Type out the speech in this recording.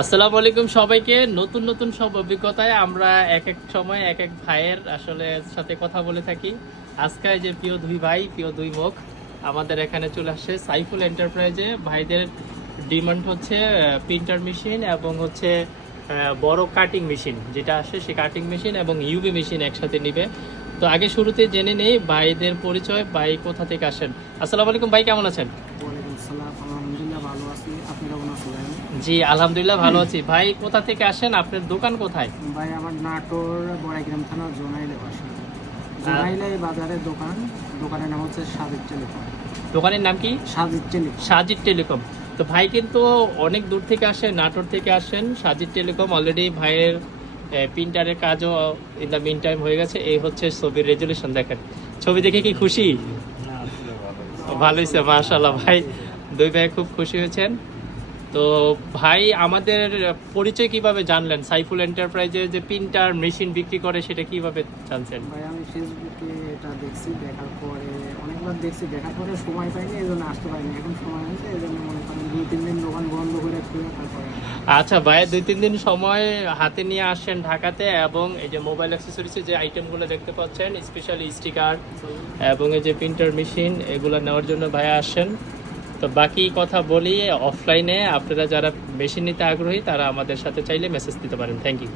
আসসালামু আলাইকুম সবাইকে। নতুন নতুন সব অভিজ্ঞতায় আমরা এক এক সময় এক এক ভাইয়ের আসলে সাথে কথা বলে থাকি। আজকে যে প্রিয় দুই ভাই, প্রিয় দুই মুখ আমাদের এখানে চলে আসছে সাইফুল এন্টারপ্রাইজে। ভাইদের ডিমান্ড হচ্ছে প্রিন্টার মেশিন এবং হচ্ছে বড় কাটিং মেশিন যেটা আসে সেই কাটিং মেশিন এবং ইউবি মেশিন একসাথে নিবে। তো আগে শুরুতে জেনে নেই ভাইদের পরিচয়, ভাই কোথা থেকে আসেন। আসসালামু আলাইকুম ভাই, কেমন আছেন? ওয়ালাইকুম আসসালাম, আলহামদুলিল্লাহ ভালো আছি। আপনি কেমন আছেন? জি আলহামদুলিল্লাহ ভালো আছি। ভাই কোথা থেকে আসেন, আপনার দোকান কোথায়? ভাই আমার নাটোর বড়াইগ্রাম থানা জোনাইলে বাসা। জোনাইলে বাজারের দোকান, দোকানের নাম হচ্ছে সাজিদ টেলিকম। দোকানের নাম কি? সাজিদ টেলিকম। সাজিদ টেলিকম। তো ভাই কিন্তু অনেক দূর থেকে আসেন, নাটোর থেকে আসেন। সাজিদ টেলিকম অলরেডি ভাইয়ের প্রিন্টারের কাজও ইন দ্য মিন টাইম হয়ে গেছে। এই হচ্ছে ছবির রেজুলেশন, দেখেন ছবি দেখে কি খুশি? ভালো হয়েছে মাশাআল্লাহ। ভাই দুই ভাই খুব খুশি হয়েছেন। তো ভাই আমাদের পরিচয় কিভাবে জানলেন? সাইফুল এন্টারপ্রাইজের যে প্রিন্টার মেশিন বিক্রি করে সেটা কিভাবে জানছেন? ভাই আমি ফেসবুকে এটা দেখছি, দেখার পরে অনেকবার দেখছি, দেখার পরে সময় পাইনি, এই জন্য আসতে পারিনি। এখন সময় হয়েছে, এই জন্য মনে করেন 2-3 দিন দোকান বন্ধ করে খুলে তারপরে। আচ্ছা ভাই, 2-3 দিন সময় হাতে নিয়ে আসেন ঢাকাতে, এবং এই যে মোবাইল অ্যাক্সেসরিজের যে আইটেমগুলো দেখতে পাচ্ছেন, স্পেশালি স্টিকার এবং এই যে প্রিন্টার মেশিন, এগুলো নেওয়ার জন্য ভাইয়া আসেন। তো বাকি কথা বলি অফলাইনে, আপনারা যারা মেশিন নিতে আগ্রহী তারা আমাদের সাথে চাইলে মেসেজ দিতে পারেন। Thank you.